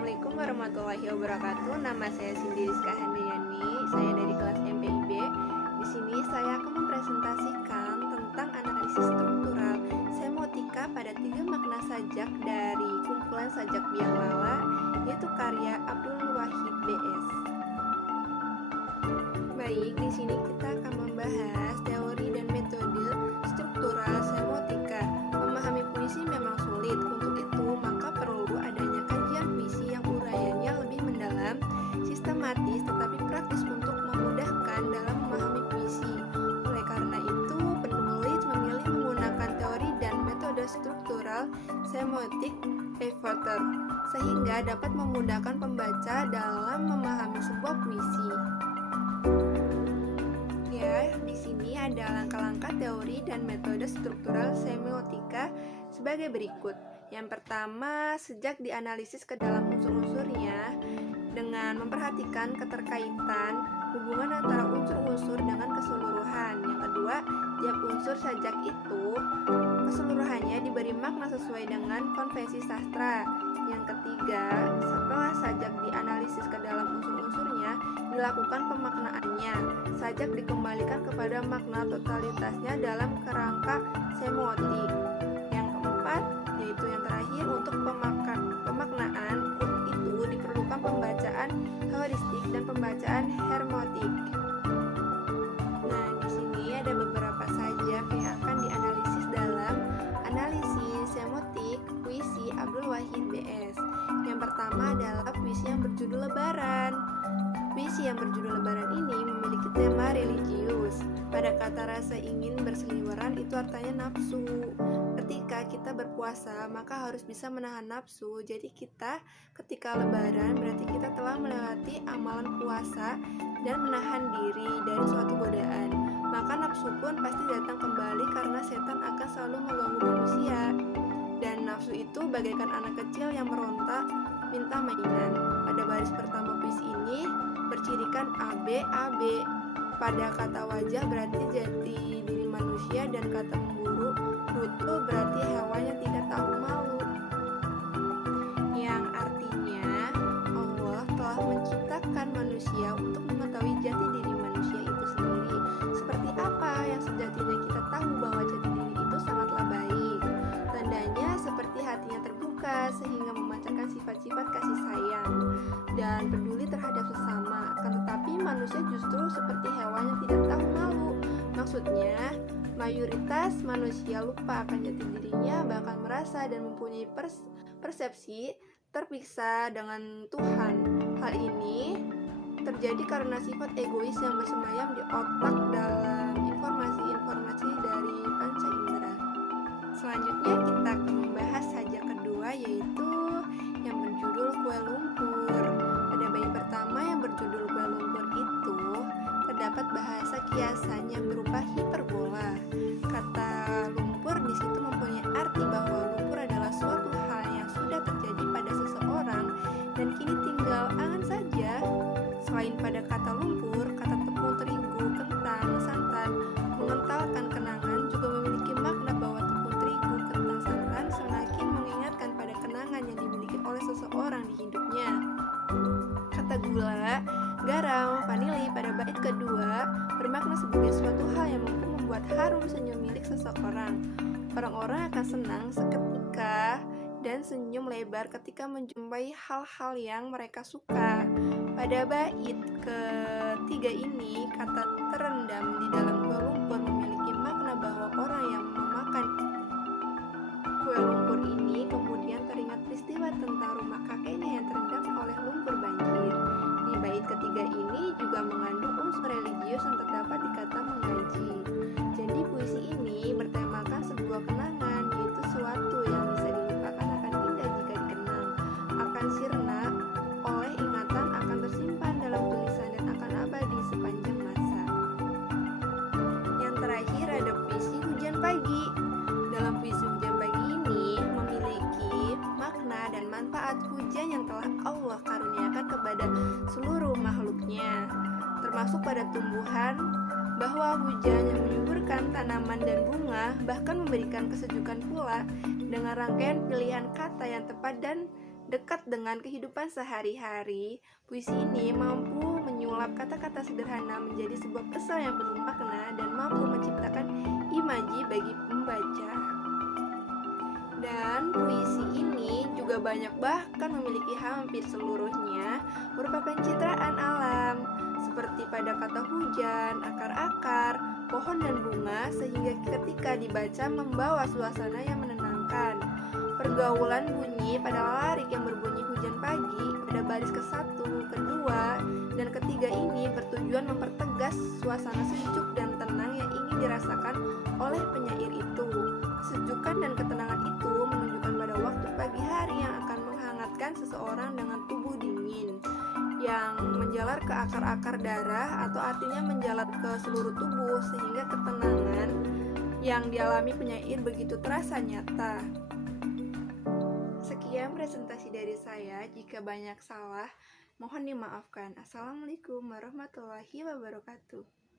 Assalamualaikum warahmatullahi wabarakatuh. Nama saya Cindy Rizka Handayani. Saya dari kelas MPIB. Di sini saya akan mempresentasikan tentang analisis struktural semotika pada 3 makna sajak dari kumpulan sajak biang lala, yaitu karya Abdul Wahid BS. Baik, di sini kita akan membahas teori dan metode struktural semotika. Memahami puisi memang sulit. Untuk itu, maka perlu adanya kajian puisi yang uraiannya lebih mendalam, sistematis, tetapi praktis untuk memudahkan dalam memahami puisi. Oleh karena itu, penulis memilih menggunakan teori dan metode struktural semotik Reporter sehingga dapat memudahkan pembaca dalam memahami sebuah puisi. Di sini ada langkah-langkah teori dan metode struktural semiotika sebagai berikut. Yang pertama, sejak dianalisis ke dalam unsur-unsurnya dengan memperhatikan keterkaitan hubungan antara unsur-unsur dengan keseluruhan. Yang kedua, tiap unsur sajak itu keseluruhannya diberi makna sesuai dengan konvensi sastra. Yang ketiga, setelah sajak dianalisis ke dalam unsur-unsurnya, dilakukan pemaknaannya. Sajak dikembalikan kepada makna totalitasnya dalam kerangka semiotik. Yang keempat, yaitu yang terakhir, untuk pemaknaan itu diperlukan pembacaan heuristik dan pembacaan hermeneutik. Nah, di sini ada beberapa sajak yang akan dianalisis dalam analisis semiotik puisi Abdul Wahid BS. Yang pertama adalah puisi yang berjudul Lebaran. Puisi yang berjudul Lebaran ini memiliki tema religius. Pada kata rasa ingin berseliweran itu artinya nafsu. Ketika kita berpuasa maka harus bisa menahan nafsu. Jadi kita ketika lebaran berarti kita telah melewati amalan puasa dan menahan diri dari suatu godaan. Maka nafsu pun pasti datang kembali karena setan akan selalu mengganggu manusia. Dan nafsu itu bagaikan anak kecil yang meronta minta mainan. Pada baris pertama puisi ini bercirikan AB. Pada kata wajah berarti jati diri manusia, dan kata memburu rutu berarti hewan yang tidak tahu malu, yang artinya Allah telah menciptakan manusia untuk mengetahui jati diri manusia itu sendiri. Seperti apa yang sejatinya kita tahu bahwa jati diri itu sangatlah baik. Tandanya seperti hatinya terbuka sehingga memancarkan sifat-sifat kasih sayang dan peduli terhadap sesama. Tetapi manusia justru seperti hewan yang tidak tahu malu. Maksudnya, mayoritas manusia lupa akan jati dirinya, bahkan merasa dan mempunyai persepsi terpisah dengan Tuhan. Hal ini terjadi karena sifat egois yang bersemayam di otak dalam informasi-informasi dari panca indera. Selanjutnya kita akan membahas sajak kedua, yaitu yang berjudul Kue Lumpur. Pada bait pertama yang berjudul Kue Lumpur itu terdapat bahasa kiasan yang berupa hiperbola. Kata lumpur di situ mempunyai arti bahwa lumpur adalah suatu hal yang sudah terjadi pada seseorang dan kini tinggal angan saja. Selain pada kata lumpur, kata tepung terigu, kentang, santan mengentalkan kenangan juga memiliki makna bahwa tepung terigu, kentang, santan semakin mengingatkan pada kenangan yang dimiliki oleh seseorang di hidupnya. Kata gula, garam, vanili pada bait kedua bermakna sebagai suatu hal yang mampu membuat harum senyum milik seseorang. Orang-orang akan senang seketika dan senyum lebar ketika menjumpai hal-hal yang mereka suka. Pada bait ketiga ini, kata terendam di dalam kue lumpur memiliki makna bahwa orang yang memakan kue lumpur ini kemudian teringat peristiwa tentang rumah kakeknya yang terendam oleh lumpur banjir. Di bait ketiga ini juga mengandung unsur religius yang terdapat di kata mengaji. Jadi puisi ini bertemakan sebuah kenangan, yaitu suatu yang bisa dilupakan akan indah jika dikenang, akan sirna oleh ingatan, akan tersimpan dalam tulisan dan akan abadi sepanjang masa. Yang terakhir ada puisi Hujan Pagi. Dalam puisi Hujan Pagi ini memiliki makna dan manfaat hujan yang telah Allah karuniakan kepada seluruh makhluknya, termasuk pada tumbuhan, bahwa hujan yang menyuburkan tanaman dan bunga bahkan memberikan kesejukan pula dengan rangkaian pilihan kata yang tepat dan dekat dengan kehidupan sehari-hari. Puisi ini mampu menyulap kata-kata sederhana menjadi sebuah pesan yang penuh makna dan mampu menciptakan imaji bagi pembaca. Dan puisi ini juga banyak bahkan memiliki hampir seluruhnya merupakan citraan alam seperti pada kata hujan, akar-akar, pohon dan bunga sehingga ketika dibaca membawa suasana yang menenangkan. Pergaulan bunyi pada larik yang berbunyi hujan pagi pada baris ke-1, kedua, dan ketiga ini bertujuan mempertegas suasana sejuk dan tenang yang ingin dirasakan oleh penyair itu. Kesejukan dan ketenangan itu menunjukkan pada waktu pagi hari yang akan menghangatkan seseorang dengan tubuh dingin yang menjalar ke akar-akar darah atau artinya menjalar ke seluruh tubuh sehingga ketenangan yang dialami penyair begitu terasa nyata. Sekian presentasi dari saya, jika banyak salah mohon dimaafkan. Assalamualaikum warahmatullahi wabarakatuh.